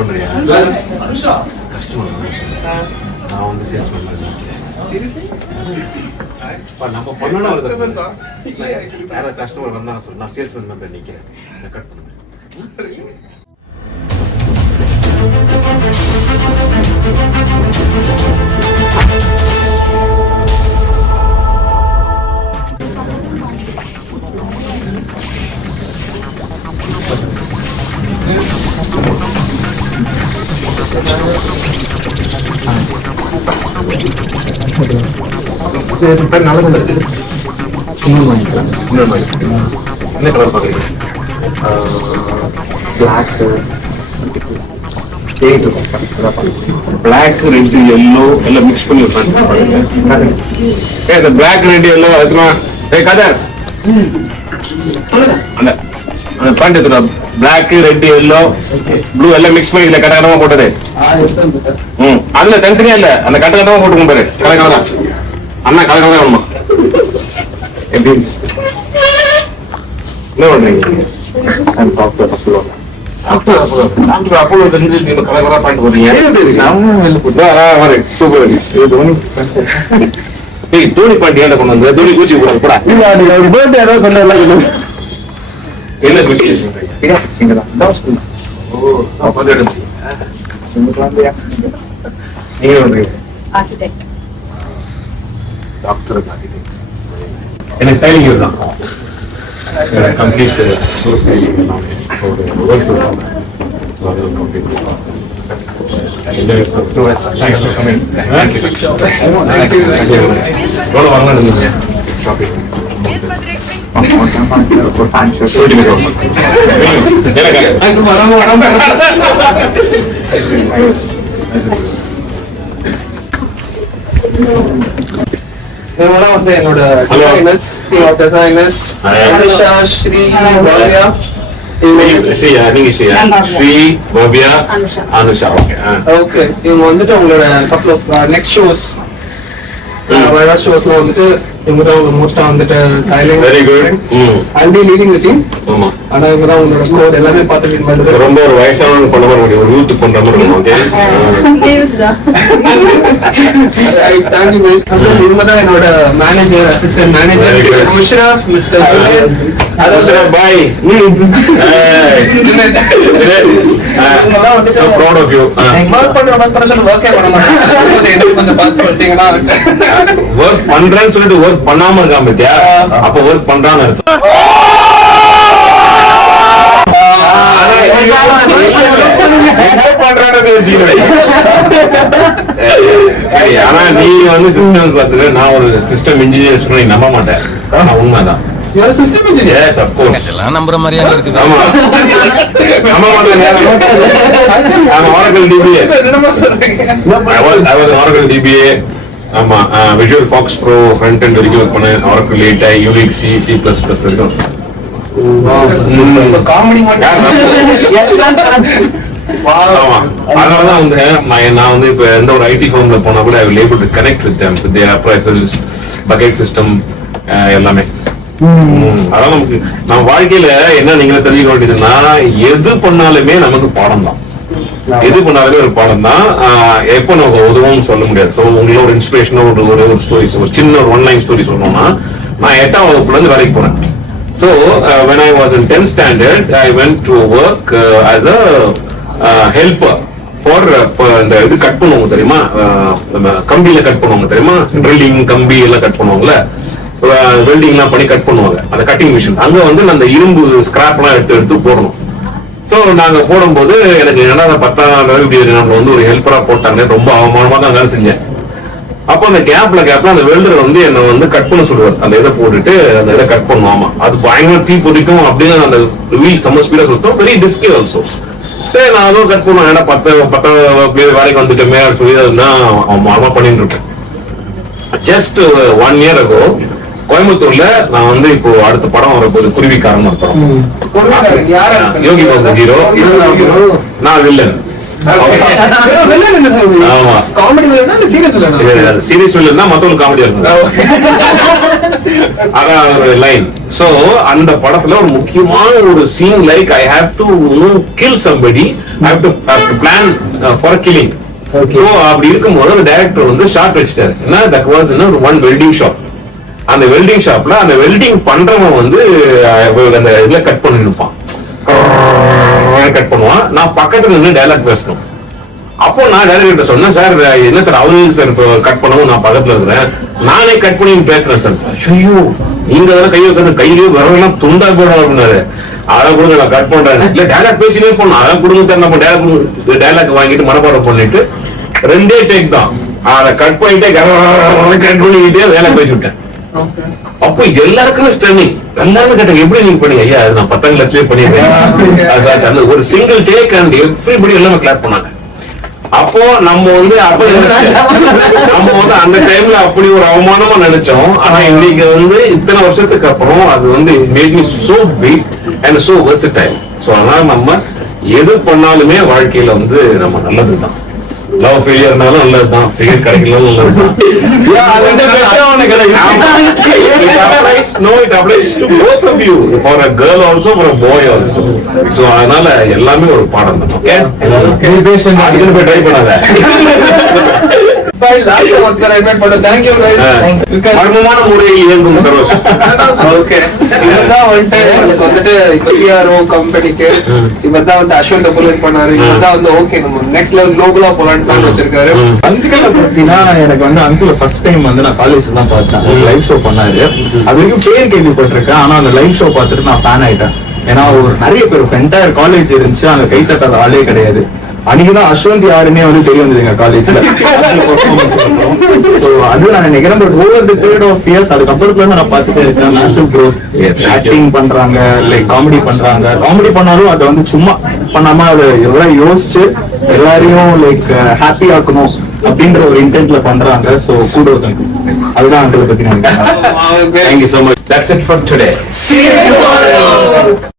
பண்றியா? கஸ்டமர் நான் வந்து சேல்ஸ் பண்றேன். சீரியஸ்லி? நம்ம பண்ணணும். யாராவது கஸ்டமர் வந்தா நான் சேல்ஸ் பண்ண நிக்கிறேன். நான் கட் பண்ணுறேன். என்ன கலர் பார்க்குறீங்க? பிளாக் ரெட் எல்லோ எல்லாம் மிக்ஸ் பண்ணி இந்த பிளாக் ரெட் எல்லோ கதர் அந்த பாயிண்ட் எடுத்துடா. பிளாக் ரெட் எல்லோ ப்ளூ எல்லாம் மிக்ஸ் பண்ணி இதுல கடகடமா போட்டது. அதுல தனித்தனியா இல்ல, அந்த கட்டகட்டமா போட்டு பாரு. கலக்கலதான் அண்ணா, கலக்கலதான் வேணுமா? எப்படி என்ன பண்றீங்க? அப்போ தெரிஞ்சு கலக்கலா பாயிண்ட் போறீங்க. தோனி பாண்டி ஏன்டா கொண்டு வந்து தோனி கூச்சி கூட என்ன டாக்டர் என்ன ஸ்டைலிங் இதுதான் கம்ப்ளீட் ஷோ ஸ்டைலிங் எவ்வளோ வாங்கலாம் இருந்தீங்க ஷாப்பிங்? இவங்கெல்லாம் வந்து என்னோட designers அனுஷா, ஸ்ரீ, பவ்யா. ஓகே, இவங்க வந்துட்டு உங்களோட couple of next shows viral ஷோஸ்ல வந்துட்டு இவங்க தான் மோஸ்டா வந்துட்டு silent. Very good. I'll be leading the team. ஆமா, ஆனா இவங்க தான் உங்களோட கோட் எல்லாமே பார்த்துட்டு ரொம்ப ஒரு வயசானவங்க பண்ண மாதிரி ஒரு யூத் பண்ற மாதிரி இருக்கும். இவங்க தான் என்னோட manager, assistant manager Musharraf, mister Bhai. proud of you. Work பண்ற சொல்லி ஒர்க்கே பண்ண மாட்டேன். கொஞ்சம் பார்த்து சொல்லிட்டீங்கன்னா ஒர்க் பண்றேன்னு சொல்லிட்டு ஒர்க் பண்ணாம இருக்காம பத்தியா, அப்ப ஒர்க் பண்றான்னு அர்த்தம். ஆனா நீ வந்து சிஸ்டம் பார்த்து, நான் ஒரு சிஸ்டம் இன்ஜினியர் சொன்னா நம்ப மாட்டேன். உண்மைதான். System engineer yes of course. இதெல்லாம் நம்புற மாதிரியா இருக்குது. ஆமா, நம்ப மாட்டேன். I'm Oracle DBA. I was Oracle DBA. ஆமா, Visual Fox Pro front end வரைக்கும் ஒர்க் பண்ணேன். Oracle Late, Unix, C++ வரைக்கும். காமெடி மாட்டேன். அதனாலதான் வந்து நான் வந்து இப்ப எந்த ஒரு ஐடி ஃபார்ம்ல போனா கூட I will able to connect with them with their appraisals, bucket system எல்லாமே. அதான் நமக்கு நம்ம வாழ்க்கையில என்ன நீங்களே தெரிஞ்சுக்க வேண்டியதுன்னா, எது பண்ணாலுமே நமக்கு பாடம் தான். எது பண்ணாலுமே ஒரு பாடம் தான். எப்போ நமக்கு உதவும் சொல்ல முடியாது. ஸோ உங்களோட ஒரு இன்ஸ்பிரேஷனோ ஒரு ஸ்டோரிஸ், ஒரு சின்ன ஒரு ஒன்லைன் ஸ்டோரி சொல்லணும்னா, நான் 8ஆம் வகுப்புல இருந்து வேலைக்கு போனேன். So when I was in 10th standard, I went to work as a helper for இந்த இது கட் பண்ணுவாங்க தெரியுமா, நம்ம கம்பியில கட் பண்ணுவாங்க தெரியுமா, ட்ரில்லிங் கம்பி எல்லாம் கட் பண்ணுவாங்கல்ல, வெல்டிங் எல்லாம் பண்ணி கட் பண்ணுவாங்க. அந்த கட்டிங் மிஷின் அங்க வந்து அந்த இரும்பு ஸ்கிராப் எல்லாம் எடுத்து போடணும். ஸோ நாங்க போடும்போது எனக்கு என்னடா 10ஆம் வகுப்பு நம்ம வந்து ஒரு ஹெல்ப்பரா போட்டாங்க. ரொம்ப அவமானமா தான் வேலை செஞ்சேன். அப்போ அந்த கேப்ல அந்த வெல்டர் வந்து என்ன வந்து கட் பண்ண சொல்லுவார். அந்த இதை போட்டுட்டு அந்த இதை கட் பண்ணுவாமா. அது பயங்கர தீ பொதிக்கும் அப்படின்னு அந்த வீல் செம்ம ஸ்பீடா சுத்தம். வெரி டிஸ்கே ஆல்சோ. சரி, நான் அதுவும் கட் பண்ணுவேன். ஏன்னா 10 வேலைக்கு வந்துட்டோமே சொல்லி அதுதான் அவமானமா பண்ணிட்டு இருக்கேன். ஜஸ்ட் 1 year ago கோயம்புத்தூர்ல நான் வந்து இப்போ அடுத்த படம் வரப்போது குருவிக்காரன் ஒரு படம். யோகி பாபு ஹீரோ, நான் வில்லன். வில்லன் என்ன சொல்லுங்க? ஆமா. காமெடி வில்லனா இல்ல சீரியஸ் வில்லனா? சீரியஸ் வில்லன்னா மத்தவங்களுக்கு காமெடியா இருக்கும். அதான் ஒரு லைன். சோ அந்த படத்துல ஒரு முக்கியமான ஒரு scene like I have to kill somebody, I have to plan for killing. So அப்படி இருக்கும்போது அந்த டைரக்டர் வந்து ஷார்ட் வச்சிட்டாரு. என்ன தட் வாஸ் ஒரு ஒன் வெல்டிங் ஷாப். அந்த வெல்டிங் ஷாப்ல அந்த வெல்டிங் பண்றவன் வந்து அந்த இதுல கட் பண்ணி நிற்பான், கட் பண்ணுவான். நான் பக்கத்துல நின்று டைலாக் பேசணும். அப்போ நான் டைரக்டர் சொன்னேன், சார் என்ன சார் அவங்களுக்கு சார் இப்போ கட் பண்ணவும் நான் பக்கத்துல இருக்கிறேன், நானே கட் பண்ணி பேசுறேன் சார். ஐயோ நீங்க அதெல்லாம் கை வைக்கிறது கையிலேயே வரவெல்லாம் துண்டா போடுறோம் அப்படின்னாரு. அதை கொடுங்க நான் கட் பண்றேன். இல்ல டைலாக் பேசினே போனோம், அதான் கொடுங்க சார். நம்ம டைலாக் வாங்கிட்டு மனப்பாடம் பண்ணிட்டு 2 டேக் தான் அதை கட் பண்ணிட்டே கட் பண்ணிக்கிட்டே வேலை பேசி விட்டேன். அப்போ எல்லாருக்குமே ஸ்டன்னிங். எல்லாருமே கேட்டாங்க எப்படி நீங்க பண்ணீங்க? ஐயா நான் 10 லட்சம் பண்ணிருக்கேன். ஒரு சிங்கிள் டேக் அண்ட் எவ்ரிபடி எல்லாமே கிளாப் பண்ணாங்க. அப்போ நம்ம வந்து அந்த டைம்ல அப்படி ஒரு அவமானமா நினைச்சோம். ஆனா இன்னைக்கு வந்து இத்தனை வருஷத்துக்கு அப்புறம் அது வந்து made me so big and so versatile. So அதனால நம்ம எது பண்ணாலுமே வாழ்க்கையில வந்து நம்ம நல்லதுதான். லவ் ஃபெயிலியர்னாலும் நல்லதுதான், ஃபெயிலியர் கிடைக்கலாம் நல்லதுதான். It applies to both of you, for a girl also, for a boy also. So அதனால எல்லாமே ஒரு பாடம் தான். ஓகே, அதுக்கு போய் ட்ரை பண்ணாத. மர்மமான முறையில் இயங்கும் சரோஜ். ஓகே, இதுதான் வந்துட்டு இப்போ சிஆர்ஓ கம்பெனிக்கு இவர்தான் வந்து அஸ்வந்த் புல்லட் பண்ணாரு. இவர்தான் வந்து ஓகே நம்ம நெக்ஸ்ட் லெவல் குளோபலா போலான்னு பிளான் வச்சிருக்காரு. அங்கிள் பத்தினா எனக்கு வந்து அங்கிள் ஃபர்ஸ்ட் டைம் வந்து நான் காலேஜ் தான் பார்த்தேன். லைவ் ஷோ பண்ணாரு. அது வரைக்கும் பேர் கேள்விப்பட்டிருக்கேன், ஆனா அந்த லைவ் ஷோ பார்த்துட்டு நான் ஃபேன் ஆயிட்டேன். ஏன்னா ஒரு நிறைய பேர் என்டையர் காலேஜ் இருந்துச்சு, அங்க கை தட்டாத ஆளே கிடையாது. அன்னைக்குதான் அஸ்வந்த் யாருமே வந்து தெரிய வந்தது எங்க காலேஜ்ல. அது நான் நினைக்கிறேன். But over the period of years அதுக்கப்புறத்துல நான் பார்த்துட்டே இருக்கேன். Massive growth. ஆக்டிங் பண்றாங்க, லைக் காமெடி பண்றாங்க. காமெடி பண்ணாலும் அதை வந்து சும்மா பண்ணாம அதை எவ்வளவு யோசிச்சு எல்லாரையும் லைக் ஹாப்பி ஆக்கணும் அப்படின்ற ஒரு இன்டென்ட்ல பண்றாங்க. சோ கூடோஸ் அதுதான் அங்கிள் பத்தி நினைக்கிறேன். Thank you so much. That's it for today. See you tomorrow.